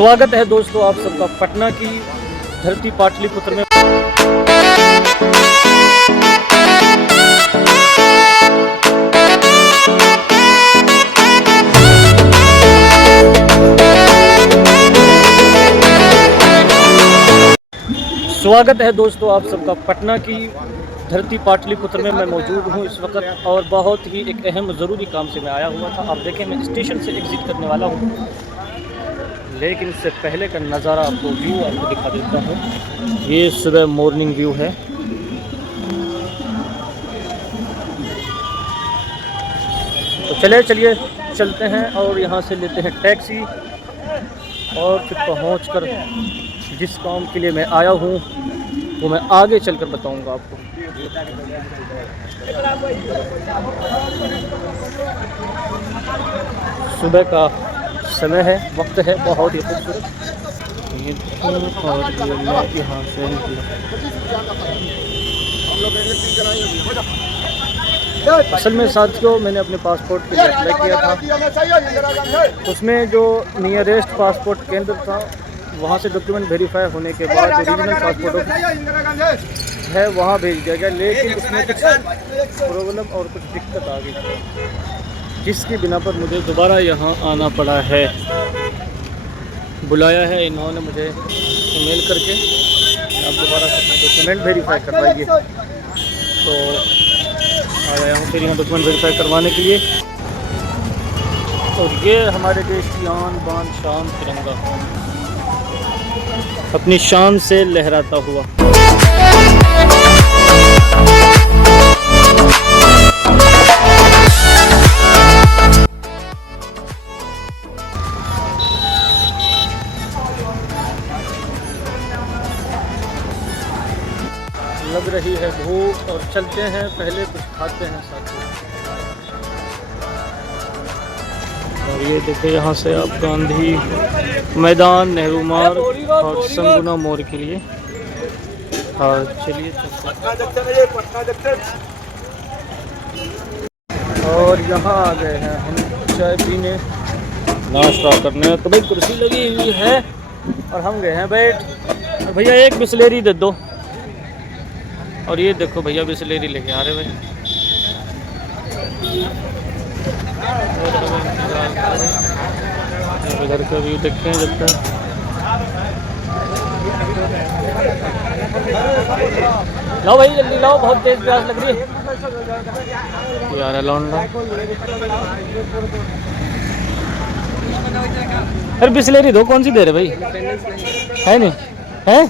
स्वागत है दोस्तों आप सबका पटना की धरती पाटलिपुत्र में। स्वागत है दोस्तों आप सबका पटना की धरती पाटलिपुत्र में। मैं मौजूद हूँ इस वक्त और बहुत ही एक अहम ज़रूरी काम से मैं आया हुआ था। आप देखें मैं स्टेशन से एग्ज़िट करने वाला हूँ, लेकिन इससे पहले का नज़ारा आपको व्यू आपको दिखा देता हूँ। ये सुबह मॉर्निंग व्यू है। तो चलिए चलते हैं और यहाँ से लेते हैं टैक्सी और फिर पहुँचकर जिस काम के लिए मैं आया हूँ वो मैं आगे चलकर बताऊँगा आपको। सुबह का समय है, वक्त है बहुत ही खूबसूरत। और यहाँ से असल में साथियों मैंने अपने पासपोर्ट के लिए अप्लाई किया था। उसमें जो नियरेस्ट पासपोर्ट केंद्र था वहाँ से डॉक्यूमेंट वेरीफाई होने के बाद रीजनल पासपोर्ट ऑफिस है वहाँ भेज दिया गया, लेकिन उसमें कुछ प्रॉब्लम और कुछ दिक्कत आ गई, जिसकी बिना पर मुझे दोबारा यहाँ आना पड़ा है। बुलाया है इन्होंने मुझे ईमेल करके, अब दोबारा से डॉक्यूमेंट वेरीफाई करवाइए। तो आ गया हूँ फिर यहाँ डॉक्यूमेंट वेरीफाई करवाने के लिए। और ये हमारे देश की आन बान शान तिरंगा अपनी शान से लहराता हुआ। लग रही है भूख और चलते हैं, पहले कुछ खाते हैं साथ में। और ये देखिए यहाँ से आप गांधी मैदान, नेहरू मार्ग और संगुना मोड़ के लिए। और चलिए और यहाँ आ गए हैं हम चाय पीने, नाश्ता करने। तो भाई कुर्सी लगी हुई है और हम गए हैं बैठ। भैया एक बिस्लेरी दे दो। और ये देखो भैया बिस्लेरी लेके आ रहे भाई। इधर का व्यू देखते हैं जब तक। लाओ भाई जल्दी लाओ, बहुत तेज प्यास लग रही है यार। है लौंडा अरे बिस्लेरी दो, कौन सी दे रहे भाई? है नहीं है?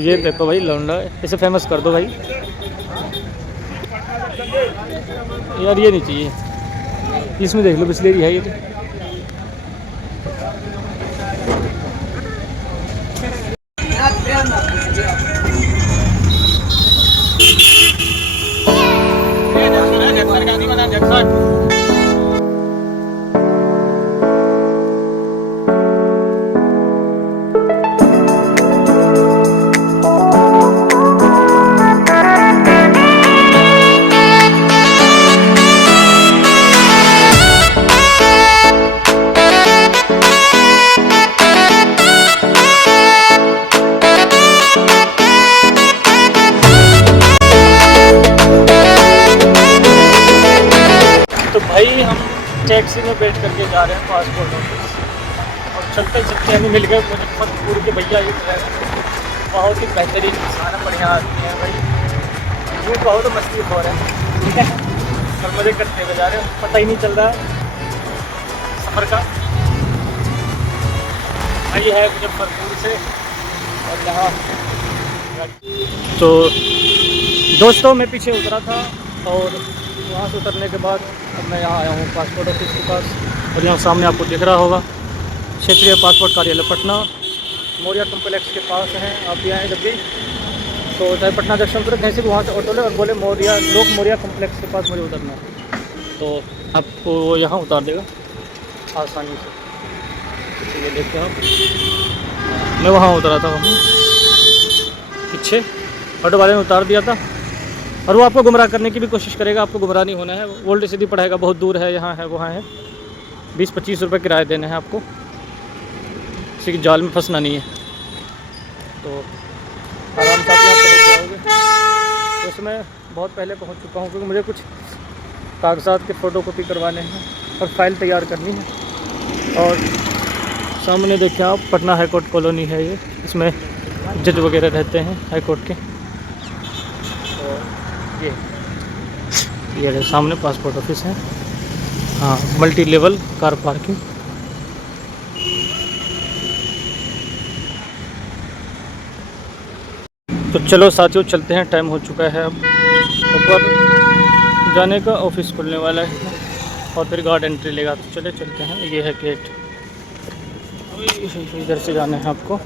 ये देखो भाई लौंडा, इसे फेमस कर दो भाई यार। ये नहीं चाहिए, इसमें देख लो बिस्लेरी है ये तो। तो भाई हम टैक्सी में बैठ करके जा रहे हैं पासपोर्ट ऑफिस। और चलते चलते हमें मिल गए मुजफ्फरपुर के भैया। ये बहुत ही बेहतरीन इंसान है, बढ़िया आदमी है भाई। ये बहुत मस्ती हो रहा है, ठीक है, और मज़े करते हुए जा रहे हैं। पता ही नहीं चल रहा सफ़र का। भाई है मुजफ्फरपुर से और यहाँ। तो दोस्तों मैं पीछे उतरा था और वहाँ से उतरने के बाद अब मैं यहाँ आया हूँ पासपोर्ट ऑफिस के पास। और यहाँ सामने आपको दिख रहा होगा क्षेत्रीय पासपोर्ट कार्यालय पटना, मौर्या कम्प्लेक्स के पास हैं। आप भी आएँ जब भी तो चाहे पटना जंक्शन पर कहीं से भी वहाँ से ऑटो ले और बोले मौर्या कम्प्लेक्स के पास मुझे उतरना है, तो आपको वो यहाँ उतार देगा आसानी से। ये देखते हैं आप, मैं वहाँ उतरा था, वहाँ पीछे ऑटो वाले ने उतार दिया था। और वो आपको गुमराह करने की भी कोशिश करेगा, आपको गुमराह नहीं होना है। वो उल्टी सीधी पढ़ाएगा, बहुत दूर है, यहाँ है वहाँ है, 20-25 रुपये किराए देने हैं आपको। किसी के जाल में फंसना नहीं है। तो आराम से आप यहाँ पहुँच जाओगे। तो उसमें बहुत पहले पहुँच चुका हूँ, क्योंकि मुझे कुछ कागजात के फ़ोटोकॉपी करवाने हैं और फाइल तैयार करनी है। और सामने देखिए आप, पटना हाई कोर्ट कॉलोनी है ये, इसमें जज वगैरह रहते हैं हाई कोर्ट के। और ये सामने पासपोर्ट ऑफिस है। हाँ, मल्टी लेवल कार पार्किंग। तो चलो साथियों चलते हैं, टाइम हो चुका है अब ऊपर जाने का, ऑफिस खुलने वाला है और फिर गार्ड एंट्री लेगा। तो चले चलते हैं, ये है गेट, इधर से जाना है आपको।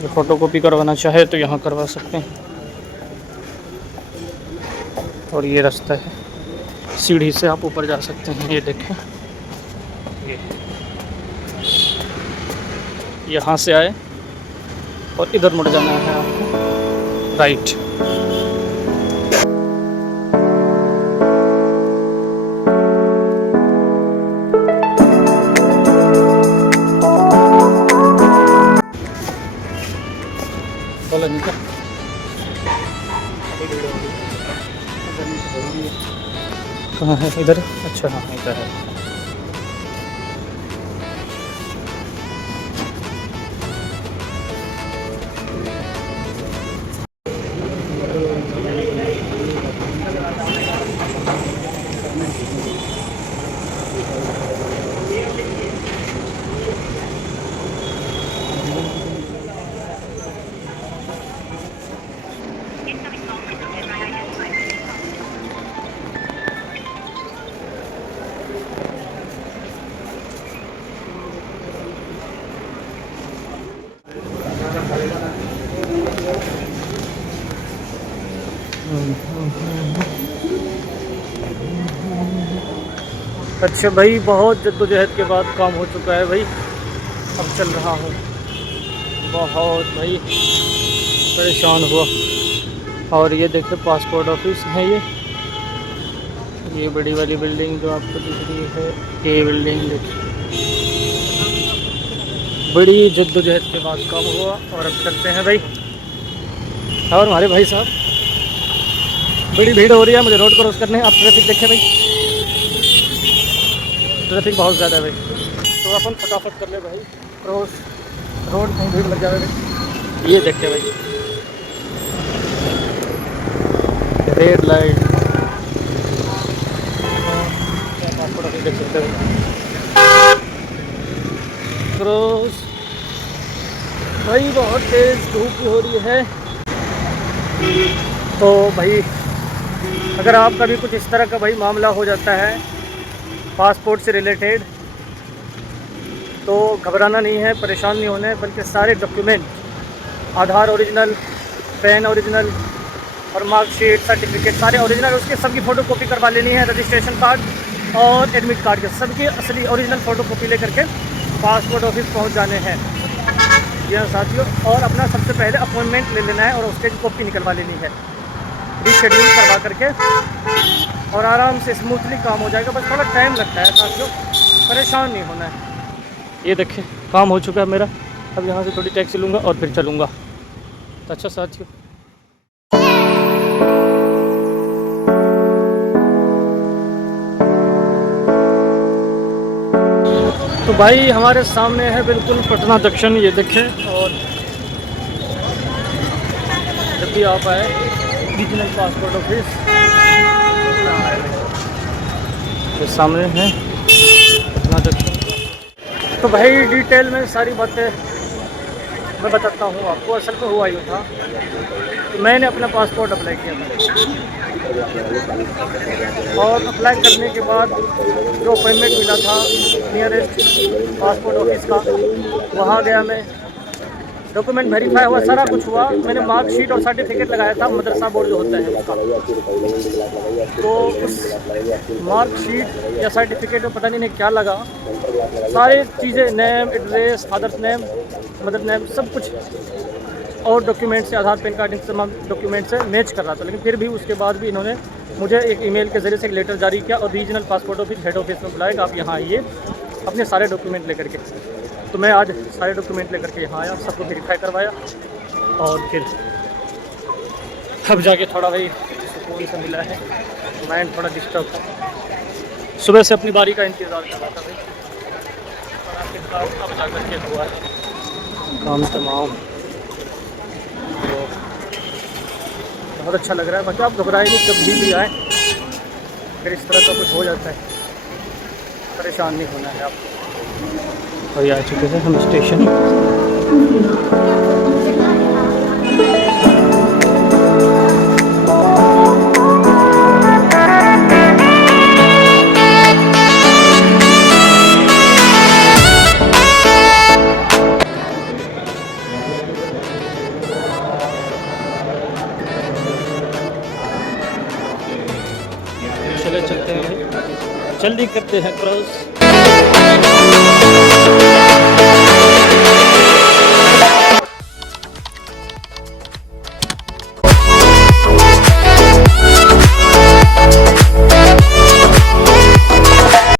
ये फ़ोटोकॉपी करवाना चाहे तो यहाँ करवा सकते हैं। और ये रास्ता है, सीढ़ी से आप ऊपर जा सकते हैं। ये देखें, ये यहाँ से आए और इधर मुड़ जाना है आपको, राइट। कहाँ है? इधर? अच्छा हाँ, इधर है। अच्छा भाई, बहुत जद्दोजहद के बाद काम हो चुका है भाई। अब चल रहा हूँ, बहुत भाई परेशान हुआ। और ये देखिए पासपोर्ट ऑफिस है ये बड़ी वाली बिल्डिंग जो आपको दिख रही है, ये बिल्डिंग देखिए। बड़ी जद्दोजहद के बाद काम हुआ और अब चलते हैं भाई। और हमारे भाई साहब, बड़ी भीड़ हो रही है, मुझे रोड क्रॉस करने। आप ट्रैफिक देखें भाई, ट्रैफिक बहुत ज़्यादा है भाई। तो अपन फटाफट कर ले भाई क्रॉस रोड, कहीं भीड़ लग जाए भाई। ये देखते भाई, रेड लाइट, पासपोर्ट ऑफिस देख सकते हैं। क्रॉस भाई, बहुत तेज़ धूप हो रही है। तो भाई अगर आपका भी कुछ इस तरह का भाई मामला हो जाता है पासपोर्ट से रिलेटेड, तो घबराना नहीं है, परेशान नहीं होना है, बल्कि सारे डॉक्यूमेंट, आधार ओरिजिनल, पैन ओरिजिनल और मार्कशीट, सर्टिफिकेट सारे ओरिजिनल, उसके सबकी फ़ोटोकॉपी करवा लेनी है। रजिस्ट्रेशन कार्ड और एडमिट कार्ड के सबकी असली ओरिजिनल फ़ोटोकॉपी लेकर के पासपोर्ट ऑफिस पहुंच जाने हैं। जी हाँ साथियों, और अपना सबसे पहले अपॉइंटमेंट ले लेना है और उसके कॉपी निकलवा लेनी है, रीशेड्यूल करवा करके, और आराम से स्मूथली काम हो जाएगा। बस थोड़ा टाइम लगता है साथियों, परेशान नहीं होना है। ये देखिए काम हो चुका है मेरा। अब यहाँ से थोड़ी टैक्सी लूँगा और फिर चलूँगा। तो अच्छा साथियों, तो भाई हमारे सामने है बिल्कुल पटना जंक्शन, ये देखें। और जब भी आप आए रीजनल पासपोर्ट ऑफिस, तो सामने है पटना जंक्शन। तो भाई डिटेल में सारी बातें मैं बताता हूँ आपको। असल में हुआ यूँ था, तो मैंने अपना पासपोर्ट अप्लाई किया था, और अप्लाई करने के बाद जो अपॉइंटमेंट मिला था नियरेस्ट पासपोर्ट ऑफिस का, वहाँ गया मैं, डॉक्यूमेंट वेरीफाई हुआ, सारा कुछ हुआ। मैंने मार्कशीट और सर्टिफिकेट लगाया था, मदरसा बोर्ड जो होता है उसका। तो उस मार्कशीट या सर्टिफिकेट में पता नहीं क्या लगा, सारी चीज़ें, name, address, father's name, mother name, सब कुछ, और डॉक्यूमेंट से, आधार, पैन कार्ड, इन तमाम डॉक्यूमेंट से मैच कर रहा था। लेकिन फिर भी उसके बाद भी इन्होंने मुझे एक ईमेल के ज़रिए से एक लेटर जारी किया और regional passport office head office में बुलाया कि आप यहाँ आइए अपने सारे डॉक्यूमेंट लेकर के। तो मैं आज सारे डॉक्यूमेंट लेकर के यहाँ आया, सबको वेरीफाई करवाया और फिर अब जाके थोड़ा भाई सुकून से मिला है, माइंड थोड़ा डिस्टर्ब था। सुबह से अपनी बारी का इंतज़ार कर रहा था भाई, और आखिरकार अब जा कर के हुआ है काम तमाम। तो बहुत अच्छा लग रहा है। बाकी आप घबराए नहीं, जब भी आए अगर इस तरह का कुछ हो जाता है परेशान नहीं होना है आपको। और ये आ चुके थे हम स्टेशन। चले चलते हैं भाई, जल्दी करते हैं क्रॉस।